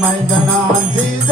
மைந்தனான் செய்த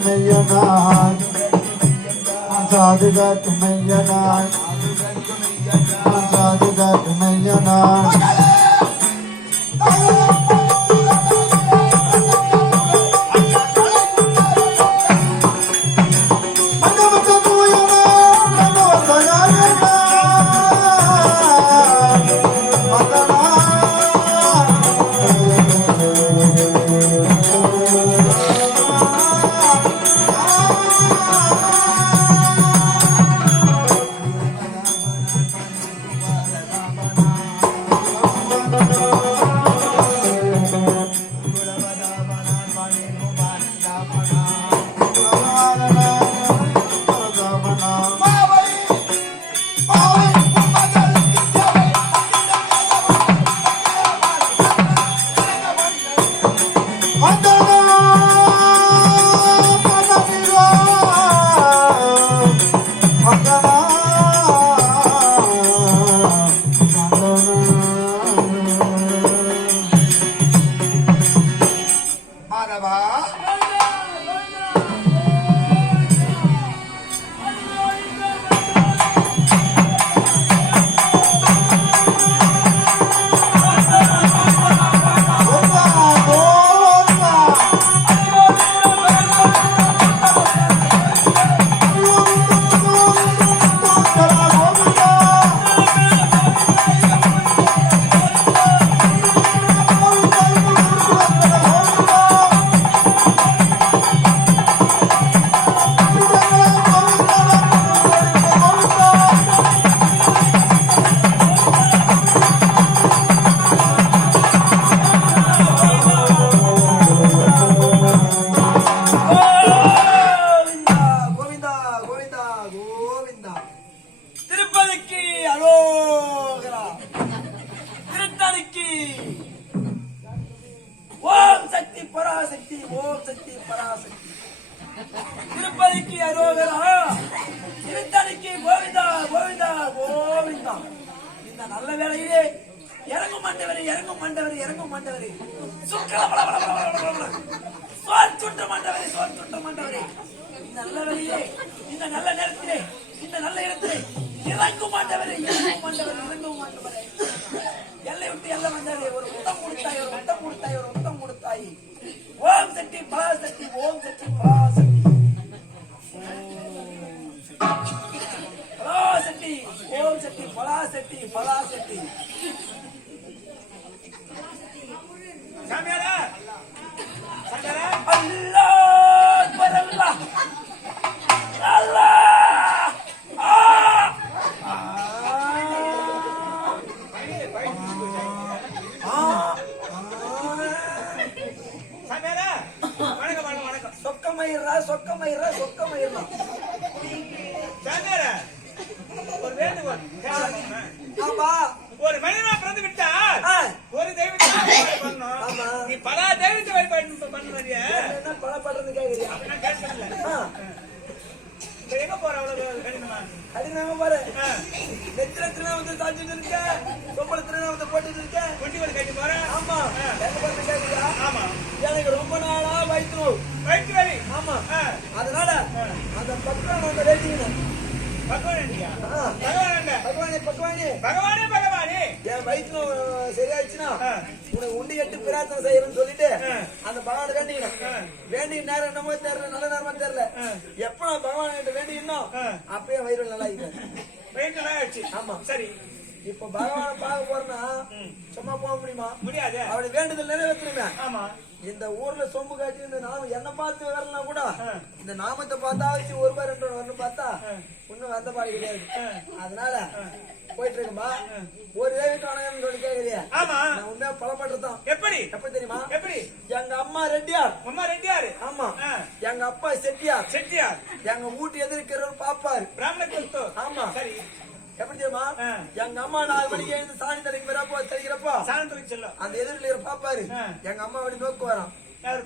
తుమయ్యనాయ్ సాధుగా తుమయ్యనాయ్ సాధుగా తుమయ్యనాయ్ பராசக்தி ஓம் சக்தி பராசக்தி. திருப்பதிக்கு அரோகரா திருத்தணிக்கு கோவிந்தா கோவிந்தா கோவிந்தா. இந்த நல்ல வேலையிலே இறங்கும் மண்டவரே இறங்கும் மண்டவரே இறங்கும் மண்டவரே. சுக்கல பல பல பல பல பல பல. சுற்ற மண்டவரே சோர் சுற்ற மண்டவரே. இந்த நல்ல வேளையிலே இந்த நல்ல செட்டி பலா செட்டி பலா செட்டி. சாமியாரா! எங்க போற அவ்வளவு கடினமா? கடினமா பாரு. நெத்திரத்துல வந்து சாஞ்சிட்டு இருக்க. சொம்பளத்துல வந்து போட்டுட்டு இருக்க. ஒரு கட்டி போறேன் ஆமா. எங்க பார்த்து ஆமா. எனக்கு ரொம்ப நாளா வயிற்று வயிற்று வலி? ஆமா. அதனால அந்த பக்கம் அந்த வேட்டிங்க பகவான். பகவான். பகவானே பகவானே. பகவானே என் வயிற்று சரியாயிடுச்சுன்னா. உனக்கு உண்டி கட்டு பிரார்த்தனை செய்யறேன்னு சொல்லிட்டு. அந்த பகவான் வேண்டிக்கிறேன் ஆ. வேண்டிய நேரம் என்னமோ தெரியல நல்ல நேரமா தெரியல. எப்ப நான் பகவான் கிட்ட வேண்டிக்கணும். அப்பயே வயிறு நல்லா ஆச்சு ஆமா. சரி இப்ப பகவானை பார்க்க போறேன்னா. சும்மா போக முடியுமா முடியாது அவருடைய வேண்டுதல் நிறைவேற்றணுமே ஆமா இந்த ஊர்ல சொம்பு காட்டி இந்த நாம என்ன பார்த்து வரலாம் கூட. இந்த நாமத்தை பார்த்தா வச்சு ஒரு ரூபாய் ரெண்டு ரூபாய் வரணும் பார்த்தா. ஒண்ணும் வந்த பாடு கிடையாது. அதனால போயிட்டு இருக்குமா ஒரு தேவி காணகம்னு சொல்லி கேக்குறியா ஆமா. நான் உண்மையா பலப்பட்டுதான் எப்படி? எப்ப தெரியுமா? எப்படி? எங்க அம்மா ரெட்டியார். அம்மா ரெட்டியாரு. ஆமா. எங்க அப்பா செட்டியார். செட்டியார். எங்க வீட்டு எதிர்க்கிறவர் பாப்பாரு. பிராமண குலத்து? ஆமா. சரி. எப்படி தெரியுமா. எங்க அம்மா நாலு மணிக்கு எழுந்து சாணி தெளிக்க வரப்போ தெளிக்கிறப்போ. சாணத்துக்கு செல்லும். அந்த எதிரில் பாப்பாரு. எங்க அம்மா அப்படி நோக்கு வரான்.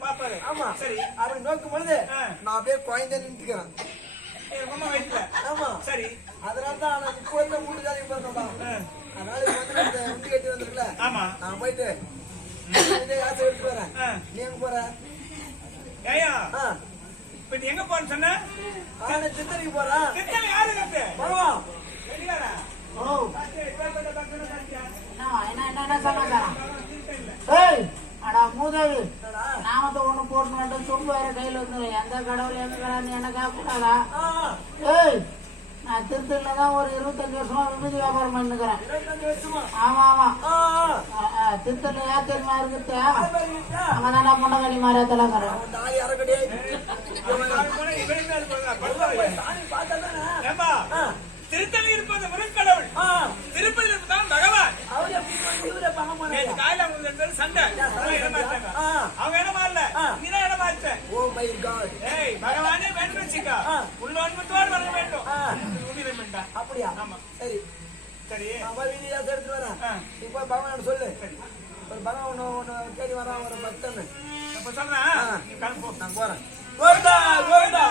பாப்பாரு? ஆமா. சரி. அப்படி நோக்கும் பொழுது. நான் அப்படியே குழந்தை நின்றுக்கிறேன் எங்க அம்மா வயிற்றுல ஆமா. சரி. அதனால தான் நான் இப்போ இருந்த போறேன்டா ஆ. அதனால இப்ப வந்து கட்டி வந்திருக்கல ஆமா. நான் போயிட்டு இதே காசை எடுத்து வரேன். நீ எங்க போற? ஏயா. இப்ப நீ எங்க போறேன்னு சொன்ன? நான் சித்தனைக்கு போறேன் திட்டம் யாரு கட்டு பகவான் ரெடியாரா ஓ. என்ன என்ன என்ன என்ன சமாச்சாரம்? ஏய் அடா மூதேவி. நாமத்தை ஒண்ணு போட்டு மட்டும் சொம்பு வேற கையில வந்து எந்த கடவுள் எங்க ஆ. ஏய் நான் திருத்தூர்ல தான் ஒரு இருபத்தஞ்சு வருஷமா விபூதி வியாபாரம் பண்ணிக்கிறேன். ஆமா ஆமா. திருத்தூர்ல ஏன் தெரியுமா இருக்குது அவன் பார்த்தா தானே ஏம்பா ஆ திருத்தணி இருப்பது முருகடவுள் ஆ. திருப்பதி இருப்பதான் பகவான். வந்து அவங்க சண்டை இடம் மாறல. நீதான் இடம் மாற்ற ஓ மை காட். ஏய் பகவானே வேண்டும் வச்சுக்கா. உள்ள அன்பத்தோடு அப்படியா. சரி. சரி. எடுத்து வரேன். இப்போ பகவான் சொல்லு. ஒரு பகவான் ஒன்று ஒன்று தேடி வரான் ஒரு பக்தன் சொல்றேன். நான் போறேன். கோவிந்தா கோவிந்தா.